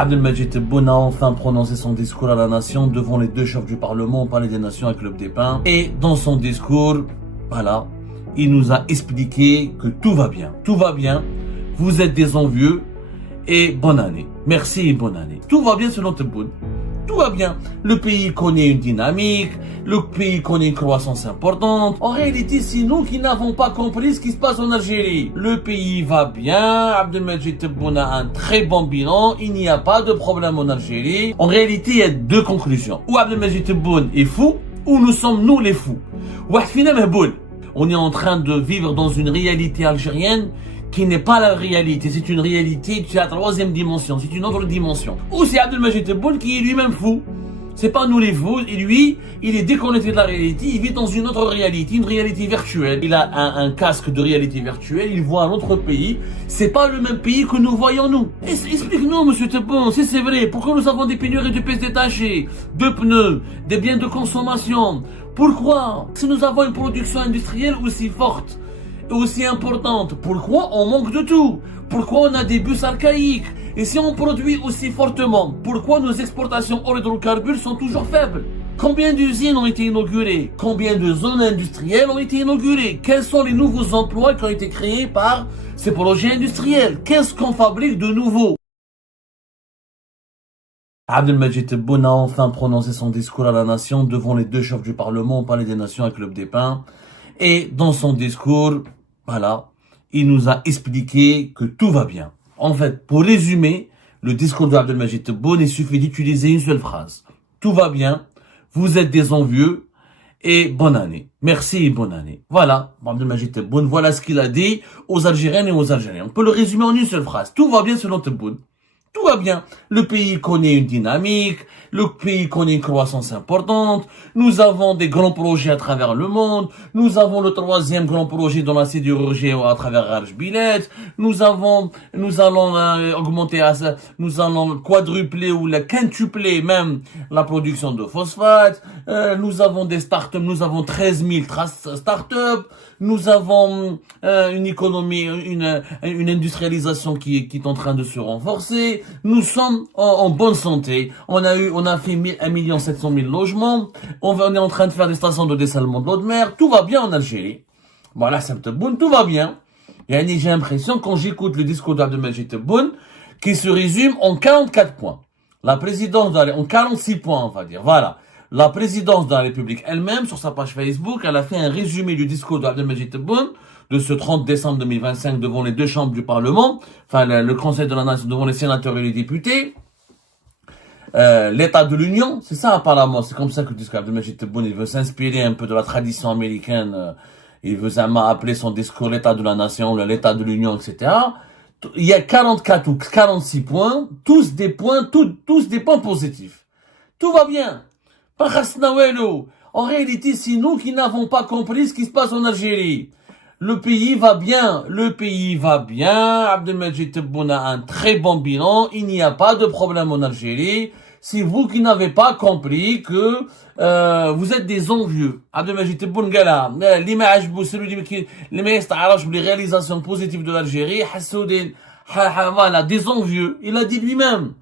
Abdelmajid Tebboune a enfin prononcé son discours à la nation devant les deux chefs du Parlement au Palais des Nations à Club des Pins. Et dans son discours, voilà, il nous a expliqué que tout va bien. Tout va bien. Vous êtes des envieux et bonne année. Merci et bonne année. Tout va bien selon Tebboune. Tout va bien. Le pays connaît une dynamique, le pays connaît une croissance importante. En réalité, c'est nous qui n'avons pas compris ce qui se passe en Algérie. Le pays va bien, Abdelmajid Tebboune a un très bon bilan, il n'y a pas de problème en Algérie. En réalité, il y a deux conclusions. Ou Abdelmajid Tebboune est fou, ou nous sommes nous les fous. On est en train de vivre dans une réalité algérienne qui n'est pas la réalité, c'est une réalité de la troisième dimension, c'est une autre dimension. Ou c'est Abdelmajid Tebboune qui est lui-même fou. C'est pas nous les fous, et lui, il est déconnecté de la réalité, il vit dans une autre réalité, une réalité virtuelle. Il a un casque de réalité virtuelle, il voit un autre pays, c'est pas le même pays que nous voyons nous. Explique-nous, monsieur Tebboune, si c'est vrai, pourquoi nous avons des pénuries de pièces détachées, de pneus, des biens de consommation? Pourquoi? Si nous avons une production industrielle aussi forte, aussi importante, pourquoi on manque de tout? Pourquoi on a des bus archaïques? Et si on produit aussi fortement, pourquoi nos exportations hors hydrocarbures sont toujours faibles? Combien d'usines ont été inaugurées? Combien de zones industrielles ont été inaugurées? Quels sont les nouveaux emplois qui ont été créés par ces projets industriels? Qu'est-ce qu'on fabrique de nouveau? Abdelmajid Tebboune a enfin prononcé son discours à la nation devant les deux chefs du Parlement au Palais des Nations à Club des Pins. Et dans son discours, voilà, il nous a expliqué que tout va bien. En fait, pour résumer, le discours d'Abdelmajid Tebboune, il suffit d'utiliser une seule phrase. Tout va bien, vous êtes des envieux, et bonne année. Merci et bonne année. Voilà, Abdelmajid Tebboune, voilà ce qu'il a dit aux Algériennes et aux Algériens. On peut le résumer en une seule phrase. Tout va bien selon Tebboune. Tout va bien. Le pays connaît une dynamique, le pays connaît une croissance importante, nous avons des grands projets à travers le monde, nous avons le troisième grand projet dans la sidérurgie à travers Raj Bilet, nous allons augmenter, nous allons quadrupler ou la quintupler même la production de phosphate, nous avons des startups, nous avons 13 000 startups, nous avons une économie, une industrialisation qui est en train de se renforcer. Nous sommes en bonne santé. On a fait 1 700 000 logements. On est en train de faire des stations de dessalement de l'eau de mer. Tout va bien en Algérie. Voilà, c'est Tebboune, tout va bien. Et j'ai l'impression, quand j'écoute le discours d'Abdelmajid Tebboune, qui se résume en 44 points. La présidence en 46 points, on va dire. Voilà. La présidence de la République elle-même, sur sa page Facebook, elle a fait un résumé du discours d'Abdelmajid Tebboune de ce 30 décembre 2025 devant les deux chambres du Parlement, enfin le Conseil de la Nation devant les sénateurs et les députés. L'état de l'Union, c'est ça apparemment, c'est comme ça que le discours d'Abdelmajid Tebboune, il veut s'inspirer un peu de la tradition américaine, il veut appeler son discours l'état de la nation, l'état de l'Union, etc. Il y a 44 ou 46 points, tous des points positifs. Tout va bien. En réalité, c'est nous qui n'avons pas compris ce qui se passe en Algérie. Le pays va bien, Abdelmajid Tebboune a un très bon bilan, il n'y a pas de problème en Algérie. C'est vous qui n'avez pas compris que vous êtes des envieux. Abdelmajid Tebboune gala, l'image les réalisations positives de l'Algérie, voilà, des envieux. Il a dit lui-même.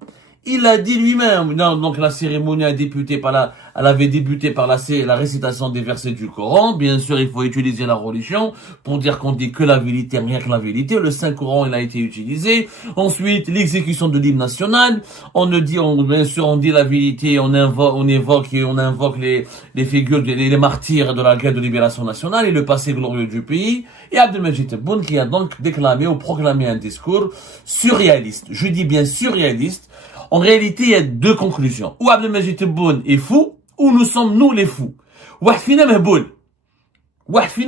Donc la cérémonie elle avait débuté par la récitation des versets du Coran. Bien sûr, il faut utiliser la religion pour dire qu'on dit que la vérité, rien que la vérité. Le Saint-Coran, il a été utilisé. Ensuite, l'exécution de l'hymne national. Bien sûr, on dit la vérité, on invoque les figures, les martyrs de la guerre de libération nationale et le passé glorieux du pays. Et Abdelmajid Tebboune qui a donc déclamé ou proclamé un discours surréaliste. Je dis bien surréaliste. En réalité, il y a deux conclusions. Ou Abdelmajid Tebboune est fou, ou nous sommes nous les fous. واحد فينا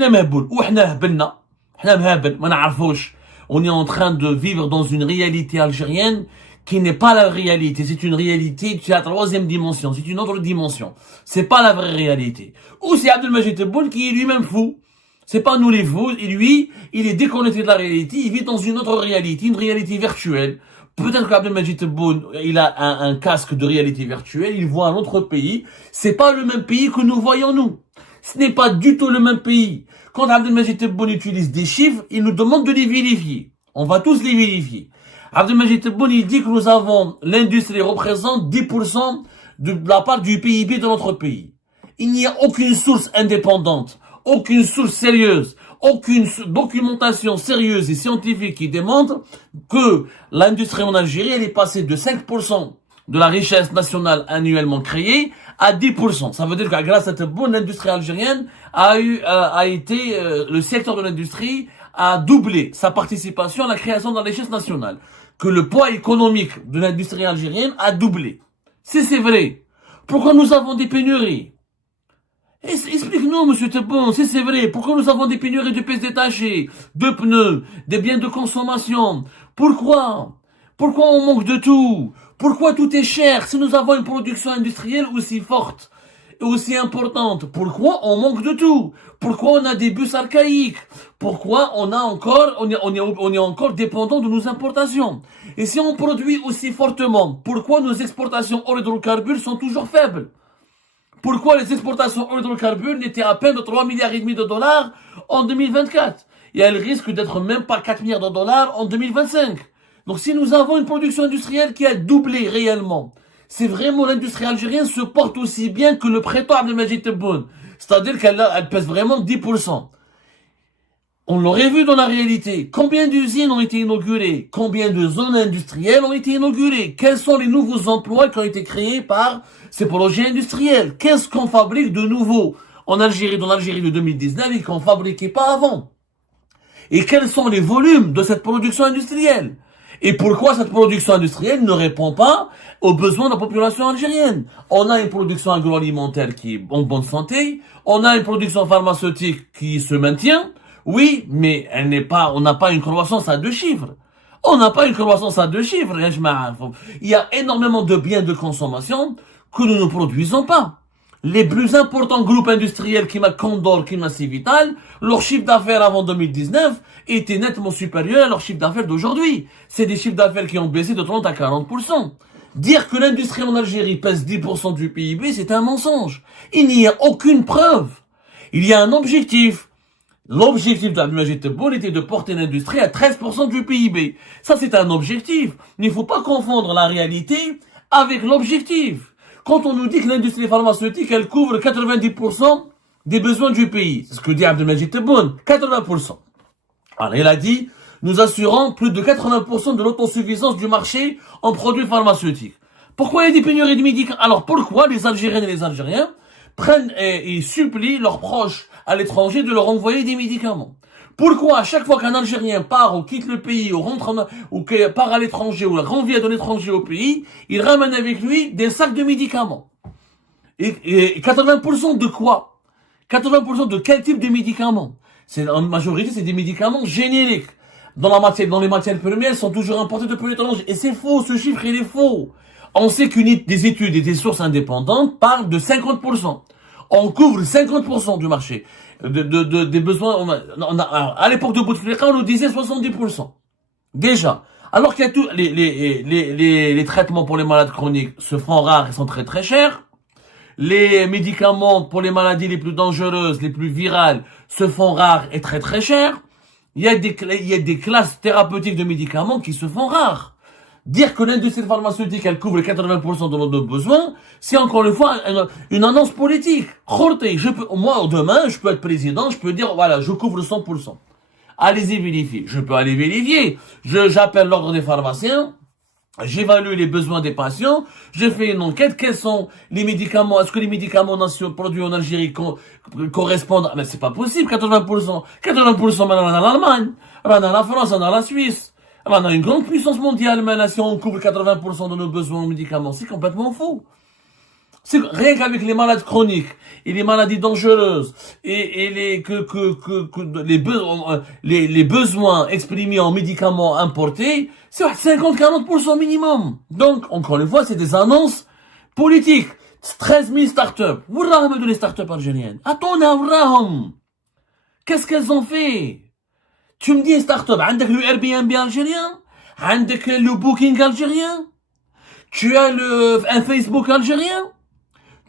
مهبول وحنا هبلنا حنا مهبل ما نعرفوش. On est en train de vivre dans une réalité algérienne qui n'est pas la réalité, c'est une réalité de la troisième dimension, c'est une autre dimension. C'est pas la vraie réalité. Ou c'est Abdelmajid Tebboune qui est lui-même fou. C'est pas nous les fous, et lui, il est déconnecté de la réalité, il vit dans une autre réalité, une réalité virtuelle. Peut-être qu'Abdelmajid Tebboune, il a un casque de réalité virtuelle, il voit un autre pays. C'est pas le même pays que nous voyons nous. Ce n'est pas du tout le même pays. Quand Abdelmajid Tebboune utilise des chiffres, il nous demande de les vérifier. On va tous les vérifier. Abdelmajid Tebboune, il dit que nous avons, l'industrie représente 10% de la part du PIB de notre pays. Il n'y a aucune source indépendante, aucune source sérieuse, aucune documentation sérieuse et scientifique qui démontre que l'industrie en Algérie, elle est passée de 5% de la richesse nationale annuellement créée à 10%. Ça veut dire que grâce à Tebboune, l'industrie algérienne le secteur de l'industrie a doublé sa participation à la création de la richesse nationale. Que le poids économique de l'industrie algérienne a doublé. Si c'est vrai, pourquoi nous avons des pénuries? Explique-nous, monsieur Tebboune, si c'est vrai, pourquoi nous avons des pénuries de pièces détachées, de pneus, des biens de consommation? Pourquoi? Pourquoi on manque de tout? Pourquoi tout est cher si nous avons une production industrielle aussi forte et aussi importante? Pourquoi on manque de tout? Pourquoi on a des bus archaïques? Pourquoi on est encore dépendant de nos importations? Et si on produit aussi fortement, pourquoi nos exportations hors hydrocarbures sont toujours faibles? Pourquoi les exportations hors hydrocarbures n'étaient à peine de 3,5 milliards de dollars en 2024? Et elles risquent d'être même pas 4 milliards de dollars en 2025. Donc si nous avons une production industrielle qui a doublé réellement, c'est vraiment l'industrie algérienne se porte aussi bien que le prétend Abdelmajid Tebboune. C'est-à-dire qu'elle pèse vraiment 10%. On l'aurait vu dans la réalité. Combien d'usines ont été inaugurées? Combien de zones industrielles ont été inaugurées? Quels sont les nouveaux emplois qui ont été créés par ces projets industriels? Qu'est-ce qu'on fabrique de nouveau en Algérie, dans l'Algérie de 2019 et qu'on fabriquait pas avant? Et quels sont les volumes de cette production industrielle? Et pourquoi cette production industrielle ne répond pas aux besoins de la population algérienne? On a une production agroalimentaire qui est en bonne santé, on a une production pharmaceutique qui se maintient, oui, mais on n'a pas une croissance à 2 chiffres. On n'a pas une croissance à 2 chiffres. Il y a énormément de biens de consommation que nous ne produisons pas. Les plus importants groupes industriels Condor, Civital, leur chiffre d'affaires avant 2019 était nettement supérieur à leur chiffre d'affaires d'aujourd'hui. C'est des chiffres d'affaires qui ont baissé de 30 à 40%. Dire que l'industrie en Algérie pèse 10% du PIB, c'est un mensonge. Il n'y a aucune preuve. Il y a un objectif. L'objectif d'Abdelmajid Tebboune était de porter l'industrie à 13% du PIB. Ça, c'est un objectif. Il ne faut pas confondre la réalité avec l'objectif. Quand on nous dit que l'industrie pharmaceutique, elle couvre 90% des besoins du pays, c'est ce que dit Abdelmajid Tebboune, 80%. Alors, il a dit, nous assurons plus de 80% de l'autosuffisance du marché en produits pharmaceutiques. Pourquoi il y a des pénuries de médicaments? Alors, pourquoi les Algériennes et les Algériens prennent et supplient leurs proches à l'étranger de leur envoyer des médicaments? Pourquoi à chaque fois qu'un Algérien part ou quitte le pays ou part à l'étranger ou renvient d'un étranger au pays, il ramène avec lui des sacs de médicaments? Et 80% de quoi? 80% de quel type de médicaments? En majorité, c'est des médicaments génériques. Dans les matières premières, sont toujours importés depuis l'étranger. Et c'est faux, ce chiffre, il est faux. On sait des études et des sources indépendantes parlent de 50%. On couvre 50% du marché. Des besoins, à l'époque de Bouteflika, on nous disait 70%. Déjà. Alors qu'il y a les traitements pour les malades chroniques se font rares et sont très très chers. Les médicaments pour les maladies les plus dangereuses, les plus virales, se font rares et très très chers. Il y a des classes thérapeutiques de médicaments qui se font rares. Dire que l'industrie pharmaceutique, elle couvre 80% de nos besoins, c'est encore une fois une annonce politique. Moi, demain, je peux être président, je peux dire, voilà, je couvre 100%. Allez-y vérifier. Je peux aller vérifier. J'appelle l'ordre des pharmaciens, j'évalue les besoins des patients, je fais une enquête, quels sont les médicaments, est-ce que les médicaments produits en Algérie correspondent? Mais c'est pas possible, 80%. 80% maintenant en Allemagne, maintenant en France, maintenant en Suisse. On a une grande puissance mondiale, maintenant, si on couvre 80% de nos besoins en médicaments, c'est complètement faux. C'est rien qu'avec les maladies chroniques et les maladies dangereuses et les besoins exprimés en médicaments importés, c'est 50-40% minimum. Donc, encore une fois, c'est des annonces politiques. 13 000 startups. Où est-ce les startups algériennes? Attends, qu'est-ce qu'elles ont fait? Tu me dis start-up, عندك le Airbnb algérien, عندك le Booking algérien, tu as un Facebook algérien,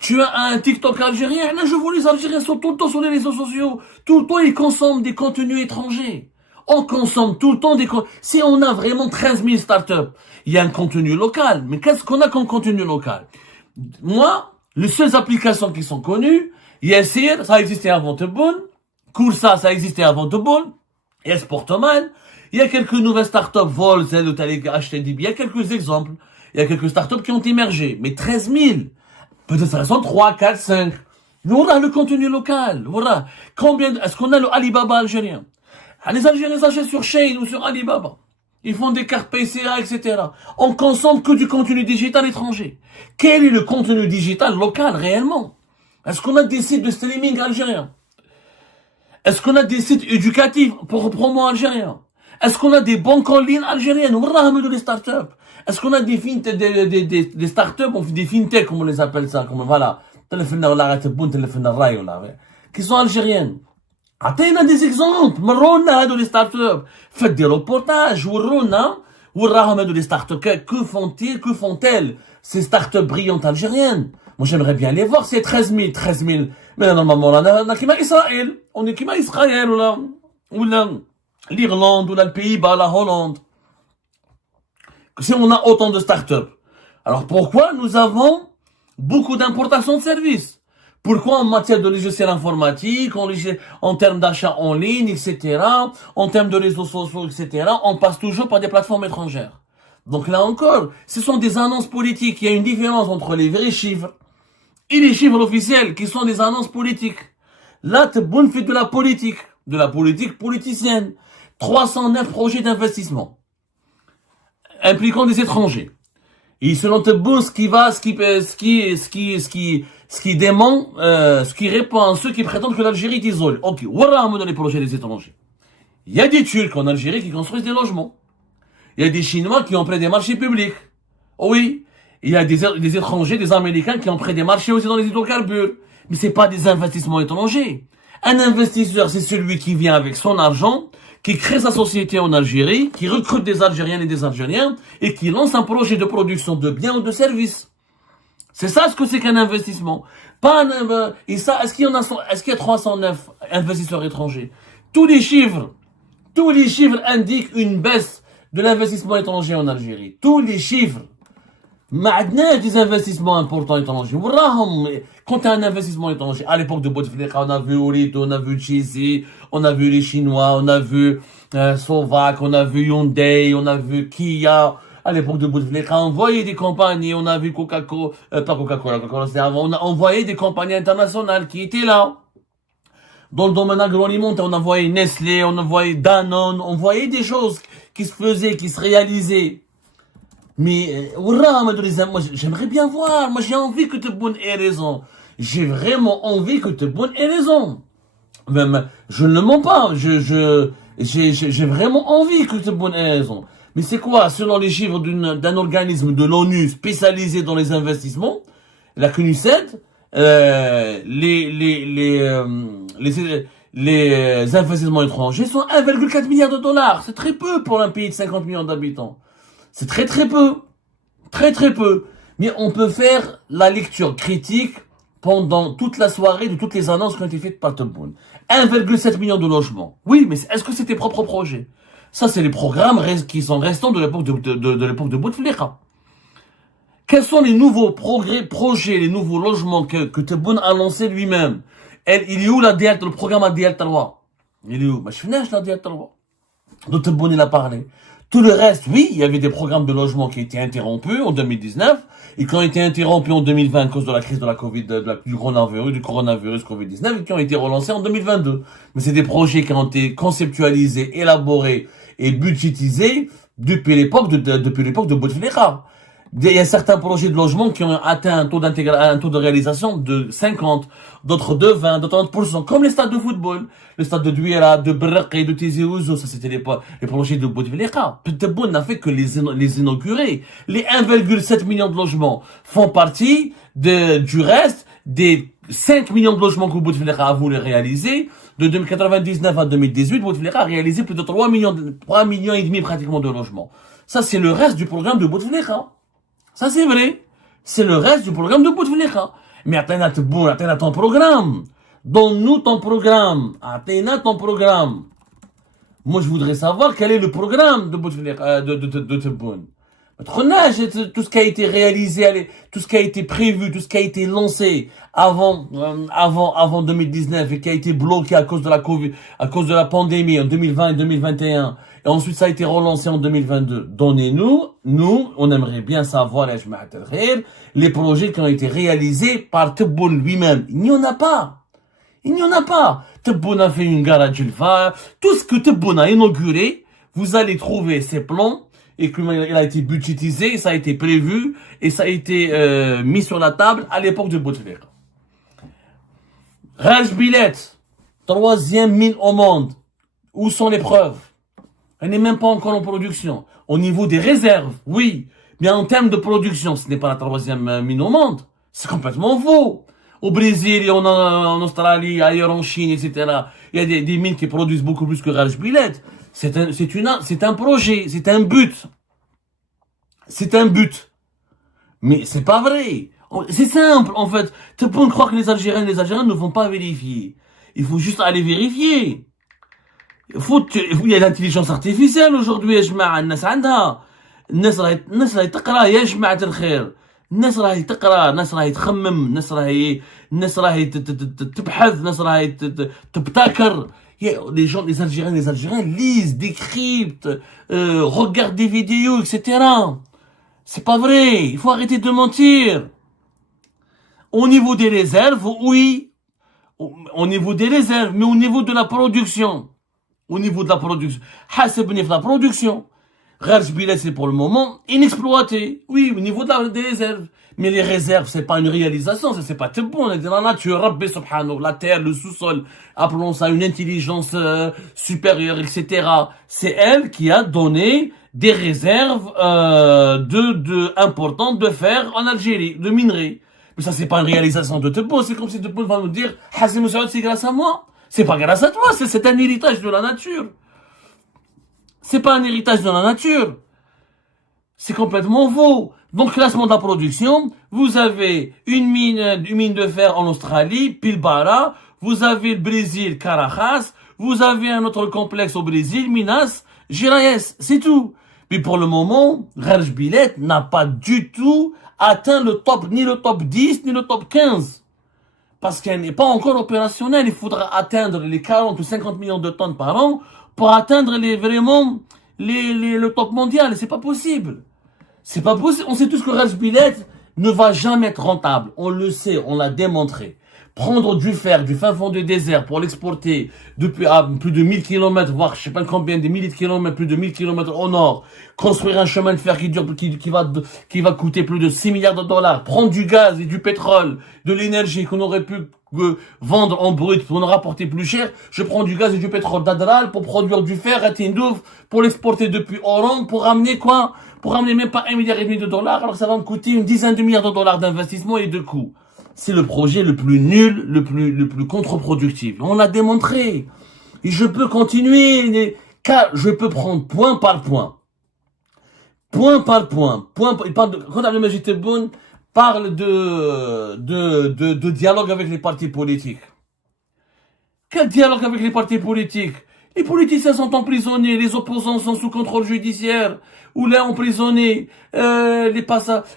tu as un TikTok algérien. Là, je vois les Algériens sont tout le temps sur les réseaux sociaux, tout le temps ils consomment des contenus étrangers. On consomme tout le temps si on a vraiment 13 000 startups, il y a un contenu local. Mais qu'est-ce qu'on a comme contenu local? Moi, les seules applications qui sont connues, Yassir, ça existait avant Tebboune. Kursa, ça existait avant Tebboune. Sportoman. Il y a quelques nouvelles startups, Vol, Zel, HTDB. Il y a quelques exemples. Il y a quelques startups qui ont émergé. Mais 13 000. Peut-être ça sont 3, 4, 5. Voilà le contenu local. Voilà. Combien, est-ce qu'on a le Alibaba algérien? Les Algériens achètent sur Shein ou sur Alibaba. Ils font des cartes PCA, etc. On consomme que du contenu digital étranger. Quel est le contenu digital local réellement? Est-ce qu'on a des sites de streaming algériens? Est-ce qu'on a des sites éducatifs pour promo algériens? Est-ce qu'on a des banques en ligne algériennes? Des startups. Est-ce qu'on a des startups, on fait des fintech, comme on les appelle ça, comme voilà, qui sont algériennes? عطينا des exemples, مرونا هادو les startups, faites des reportages, ورونا هادو les startups, que font-elles, ces startups brillantes algériennes? Moi j'aimerais bien les voir, c'est 13 000, mais normalement on a كيما Israël, on est كيما Israël, ou l'Irlande, ou le Pays-Bas, la Hollande. Si on a autant de startups, alors pourquoi nous avons beaucoup d'importations de services? Pourquoi en matière de logiciel informatique, en termes d'achat en ligne, etc., en termes de réseaux sociaux, etc., on passe toujours par des plateformes étrangères? Donc là encore, ce sont des annonces politiques. Il y a une différence entre les vrais chiffres et les chiffres officiels qui sont des annonces politiques. Là, Tebboune fait de la politique politicienne. 309 projets d'investissement impliquant des étrangers. Et selon Tebboune, ce qui répond à ceux qui prétendent que l'Algérie est isolée. Ok, voilà dans les projets des étrangers. Il y a des Turcs en Algérie qui construisent des logements. Il y a des Chinois qui ont pris des marchés publics. Oui. Il y a des étrangers, des Américains qui ont pris des marchés aussi dans les hydrocarbures. Mais c'est pas des investissements étrangers. Un investisseur, c'est celui qui vient avec son argent, qui crée sa société en Algérie, qui recrute des Algériennes et des Algériens, et qui lance un projet de production de biens ou de services. C'est ça ce que c'est qu'un investissement. Pas un, et ça, est-ce qu'il y a 309 investisseurs étrangers? Tous les chiffres indiquent une baisse de l'investissement étranger en Algérie. Tous les chiffres. Maintenant, des investissements importants étrangers. Quand tu as un investissement étranger, à l'époque de Bouteflika, on a vu Orito, on a vu Cheesy, on a vu les Chinois, on a vu Sovac, on a vu Hyundai, on a vu Kia. À l'époque de Bouteflika, on voyait des compagnies, on a vu Coca-Cola, pas Coca-Cola, c'était avant, on envoyé des compagnies internationales qui étaient là. Dans le domaine agroalimentaire, on a envoyé Nestlé, on a envoyé Danone, on voyait des choses qui se faisaient, qui se réalisaient. Mais, moi, j'aimerais bien voir. Moi, j'ai envie que Tebboune ait raison. J'ai vraiment envie que Tebboune ait raison. Même, je ne le mens pas. J'ai vraiment envie que Tebboune ait raison. Mais c'est quoi? Selon les chiffres d'un organisme de l'ONU spécialisé dans les investissements, la CNUSED, les investissements étrangers sont 1,4 milliard de dollars. C'est très peu pour un pays de 50 millions d'habitants. C'est très peu. Très peu. Mais on peut faire la lecture critique pendant toute la soirée de toutes les annonces qui ont été faites par Tebboune. 1,7 million de logements. Oui, mais est-ce que c'est tes propres projets? Ça, c'est les programmes qui sont restants de l'époque de Bouteflika. Quels sont les nouveaux projets, les nouveaux logements que Tebboune a lancé lui-même? Il est où le programme ADL 3? Il est où? Je finis la DL 3. Dont Tebboune il a parlé. Tout le reste, oui, il y avait des programmes de logement qui étaient interrompus en 2019 et qui ont été interrompus en 2020 à cause de la crise de la Covid, du coronavirus Covid-19 et qui ont été relancés en 2022. Mais c'est des projets qui ont été conceptualisés, élaborés et budgétisés depuis l'époque de Bouteflika. Il y a certains projets de logement qui ont atteint un taux de réalisation de 50, d'autres de 20, de 30%, comme les stades de football. Le stade de Douira, de Berqi, de Tizi Ouzou, ça c'était les projets de Bouteflika. Tebboune n'a fait que les inaugurer. Les 1,7 millions de logements font partie du reste des 5 millions de logements que Bouteflika a voulu réaliser. De 1999 à 2018, Bouteflika a réalisé plus de 3 millions et demi pratiquement de logements. Ça c'est le reste du programme de Bouteflika. Ça c'est vrai. C'est le reste du programme de Bouteflika. Mais attends Tebboune, attends ton programme. Donne-nous ton programme. Attends ton programme. Moi, je voudrais savoir quel est le programme de Tebboune. Tout ce qui a été réalisé, tout ce qui a été prévu, tout ce qui a été lancé avant 2019 et qui a été bloqué à cause de la Covid, à cause de la pandémie en 2020 et 2021, et ensuite ça a été relancé en 2022. Donnez-nous, on aimerait bien savoir, les projets qui ont été réalisés par Tebboune lui-même. Il n'y en a pas. Il n'y en a pas. Tebboune a fait une gare à Djelfa. Tout ce que Tebboune a inauguré, vous allez trouver ces plans et qu'il a été budgétisé, ça a été prévu et ça a été mis sur la table à l'époque de Bouteflika. Raj Bilet, troisième mine au monde. Où sont les preuves? Elle n'est même pas encore en production. Au niveau des réserves, oui. Mais en termes de production, ce n'est pas la troisième mine au monde. C'est complètement faux. Au Brésil, en Australie, ailleurs en Chine, etc. Il y a des mines qui produisent beaucoup plus que Raj Bilet. C'est un projet, c'est un but. C'est un but. Mais c'est pas vrai. C'est simple, en fait. Tu peux croire que les Algériens ne vont pas vérifier. Il faut juste aller vérifier. Il y a l'intelligence artificielle aujourd'hui, يا جماعة. الناس عندها. الناس راهي تقرا يا جماعة الخير. الناس راهي تقرا، الناس راهي تخمم، الناس راهي تبحث، الناس راهي تبتكر. Les Algériens lisent, décryptent, regardent des vidéos, etc. C'est pas vrai. Il faut arrêter de mentir. Au niveau des réserves, oui. Au niveau des réserves, mais au niveau de la production. Au niveau de la production. Hasebni la production. Raj Bilet, c'est pour le moment inexploité. Oui, au niveau des réserves. Mais les réserves, c'est pas une réalisation, c'est pas tout bon. On est dans la nature, Rabbi Subhanahu, la terre, le sous-sol, appelons ça une intelligence supérieure, etc. C'est elle qui a donné des réserves importantes de fer en Algérie, de minerais. Mais ça, c'est pas une réalisation de Tebboune. C'est comme si Tebboune va nous dire, Hassim Saoud, c'est grâce à moi. C'est pas grâce à toi, c'est un héritage de la nature. C'est pas un héritage de la nature. C'est complètement faux. Donc, classement de la production, vous avez une mine de fer en Australie, Pilbara, vous avez le Brésil, Carajás, vous avez un autre complexe au Brésil, Minas Gerais, c'est tout. Mais pour le moment, Raj Bilet n'a pas du tout atteint ni le top 10, ni le top 15. Parce qu'elle n'est pas encore opérationnelle. Il faudra atteindre les 40 ou 50 millions de tonnes par an pour atteindre le top mondial. Et c'est pas possible. C'est pas possible. On sait tous que Raj Bilet ne va jamais être rentable. On le sait, on l'a démontré. Prendre du fer du fin fond du désert pour l'exporter depuis plus de 1000 km, voire je sais pas combien, des milliers de kilomètres, plus de 1000 km au nord, construire un chemin de fer qui va coûter plus de 6 milliards de dollars, prendre du gaz et du pétrole, de l'énergie qu'on aurait pu vendre en brut pour nous rapporter plus cher, je prends du gaz et du pétrole d'Adral pour produire du fer à Tindouf, pour l'exporter depuis Oran, pour ramener quoi? Pour ramener même pas 1,5 milliard de dollars, alors que ça va me coûter une dizaine de milliards de dollars d'investissement et de coûts. C'est le projet le plus nul, le plus contre-productif. On l'a démontré. Et je peux continuer, car je peux prendre point par point. Point par point. Quand Abdel Majid Tebboune parle de dialogue avec les partis politiques. Quel dialogue avec les partis politiques? Les politiciens sont emprisonnés, les opposants sont sous contrôle judiciaire, ou là emprisonnés,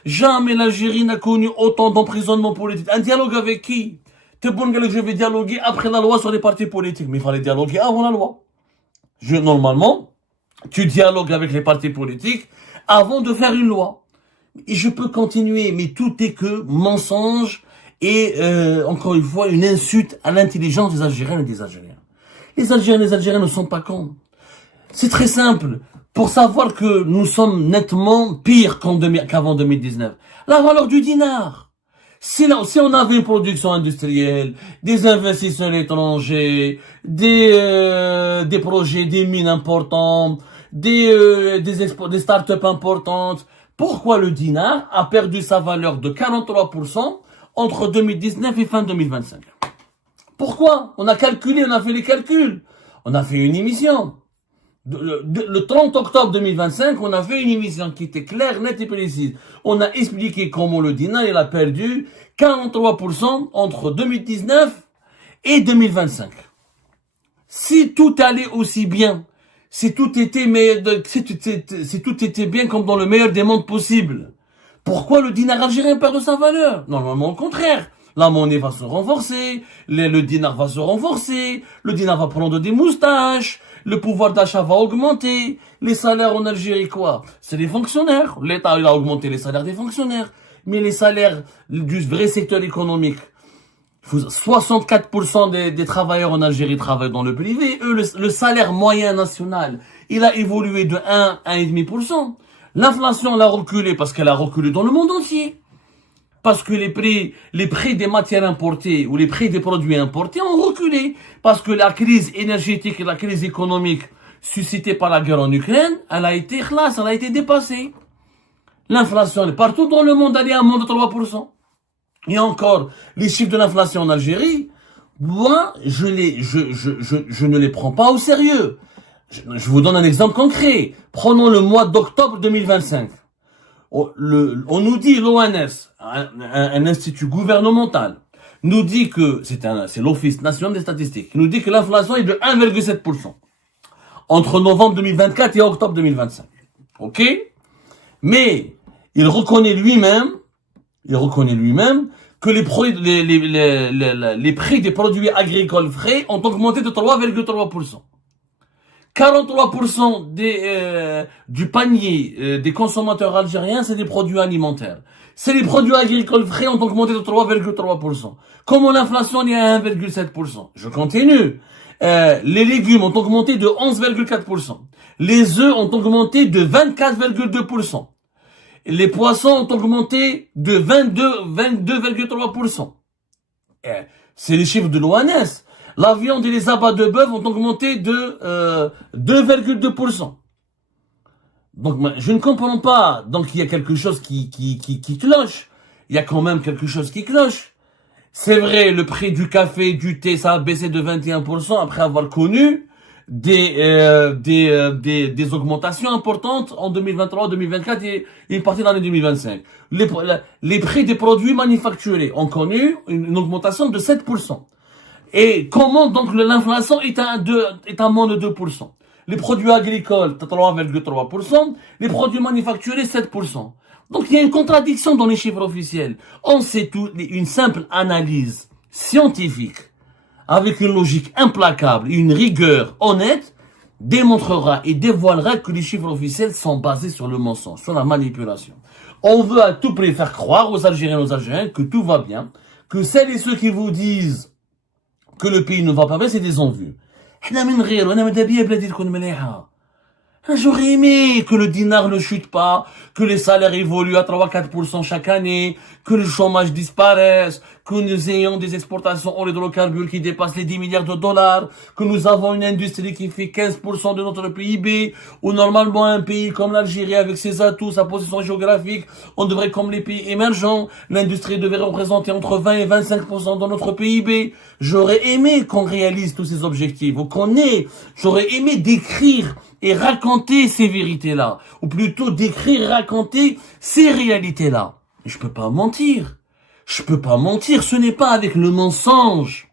jamais l'Algérie n'a connu autant d'emprisonnement politique. Un dialogue avec qui? Tebboune dit que je vais dialoguer après la loi sur les partis politiques, mais il fallait dialoguer avant la loi. Normalement, tu dialogues avec les partis politiques avant de faire une loi. Et je peux continuer, mais tout est que mensonge et, encore une fois, une insulte à l'intelligence des Algériens et des Algériens. Les Algériens ne sont pas cons. C'est très simple. Pour savoir que nous sommes nettement pires qu'avant 2019. La valeur du dinar. Si on avait une production industrielle, des investisseurs étrangers, des projets, des mines importantes, des start-up importantes, pourquoi le dinar a perdu sa valeur de 43% entre 2019 et fin 2025? Pourquoi? On a calculé, on a fait les calculs. On a fait une émission. Le 30 octobre 2025, on a fait une émission qui était claire, nette et précise. On a expliqué comment le dinar, il a perdu 43% entre 2019 et 2025. Si tout allait aussi bien si tout était, si tout était bien comme dans le meilleur des mondes possibles, pourquoi le dinar algérien perd de sa valeur? Normalement, au contraire. La monnaie va se renforcer, le dinar va se renforcer, le dinar va prendre des moustaches, le pouvoir d'achat va augmenter, les salaires en Algérie, quoi? C'est les fonctionnaires. L'État, il a augmenté les salaires des fonctionnaires. Mais les salaires du vrai secteur économique, 64% des travailleurs en Algérie travaillent dans le privé. Eux, le salaire moyen national, il a évolué de 1 à 1,5%. L'inflation, elle a reculé parce qu'elle a reculé dans le monde entier. Parce que les prix des matières importées ou les prix des produits importés ont reculé. Parce que la crise énergétique et la crise économique suscitée par la guerre en Ukraine, elle a été classe, elle a été dépassée. L'inflation, partout dans le monde, elle est à moins de 3%. Et encore, les chiffres de l'inflation en Algérie, moi, je ne les prends pas au sérieux. Je vous donne un exemple concret. Prenons le mois d'octobre 2025. On nous dit, l'ONS, un institut gouvernemental, nous dit que, c'est l'Office national des statistiques, nous dit que l'inflation est de 1,7% entre novembre 2024 et octobre 2025. Ok? Mais, il reconnaît lui-même que les prix des produits agricoles frais ont augmenté de 3,3%. 43% du panier des consommateurs algériens, c'est des produits alimentaires. C'est les produits agricoles frais ont augmenté de 3,3%. Comment l'inflation est à 1,7%? Je continue. Les légumes ont augmenté de 11,4%. Les œufs ont augmenté de 24,2%. Les poissons ont augmenté de 22,3%. C'est les chiffres de l'ONS. La viande et les abats de bœuf ont augmenté de 2,2%. Donc, je ne comprends pas. Donc, il y a quelque chose qui cloche. Il y a quand même quelque chose qui cloche. C'est vrai, le prix du café, du thé, ça a baissé de 21% après avoir connu des augmentations importantes en 2023, 2024 et une partie de l'année 2025. Les prix des produits manufacturés ont connu une augmentation de 7%. Et comment donc l'inflation est à moins de 2%? Les produits agricoles, 3,3%, les produits manufacturés, 7%. Donc il y a une contradiction dans les chiffres officiels. On sait tout, une simple analyse scientifique, avec une logique implacable et une rigueur honnête, démontrera et dévoilera que les chiffres officiels sont basés sur le mensonge, sur la manipulation. On veut à tout prix faire croire aux Algériens et aux Algériens que tout va bien, que celles et ceux qui vous disent que le pays ne va pas bien, c'est des envieux. J'aurais aimé que le dinar ne chute pas, que les salaires évoluent à 3-4% chaque année, que le chômage disparaisse, que nous ayons des exportations hors hydrocarbures qui dépassent les 10 milliards de dollars, que nous avons une industrie qui fait 15% de notre PIB, où normalement un pays comme l'Algérie avec ses atouts, sa position géographique, on devrait comme les pays émergents, l'industrie devrait représenter entre 20 et 25% de notre PIB. J'aurais aimé qu'on réalise tous ces objectifs, ou j'aurais aimé décrire et raconter ces vérités-là, ou plutôt décrire et raconter ces réalités-là. Je peux pas mentir. Je peux pas mentir, ce n'est pas avec le mensonge.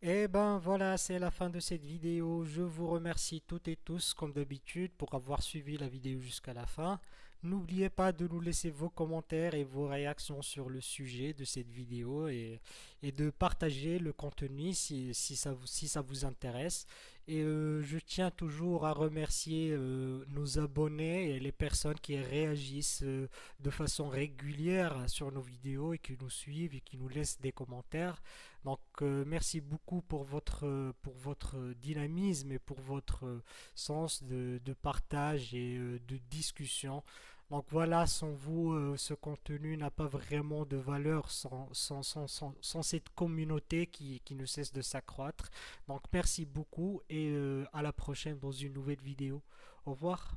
Et ben voilà, c'est la fin de cette vidéo. Je vous remercie toutes et tous, comme d'habitude, pour avoir suivi la vidéo jusqu'à la fin. N'oubliez pas de nous laisser vos commentaires et vos réactions sur le sujet de cette vidéo et de partager le contenu si ça vous intéresse. Et je tiens toujours à remercier nos abonnés et les personnes qui réagissent de façon régulière sur nos vidéos et qui nous suivent et qui nous laissent des commentaires. Donc merci beaucoup pour votre dynamisme et pour votre sens de partage et de discussion. Donc voilà, sans vous, ce contenu n'a pas vraiment de valeur sans cette communauté qui ne cesse de s'accroître. Donc merci beaucoup et à la prochaine dans une nouvelle vidéo. Au revoir.